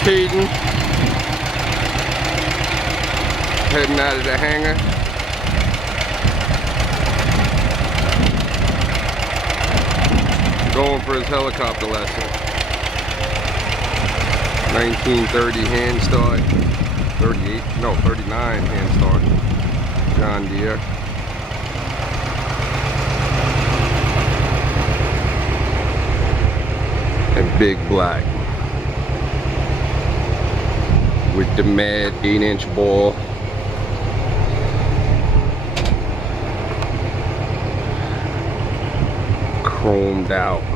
Caden heading out of the hangar. Going for his helicopter lesson. 1930 hand start. 38, no, 39 hand start. John Deere. And Big Black with the mad 8-inch ball. Chromed out.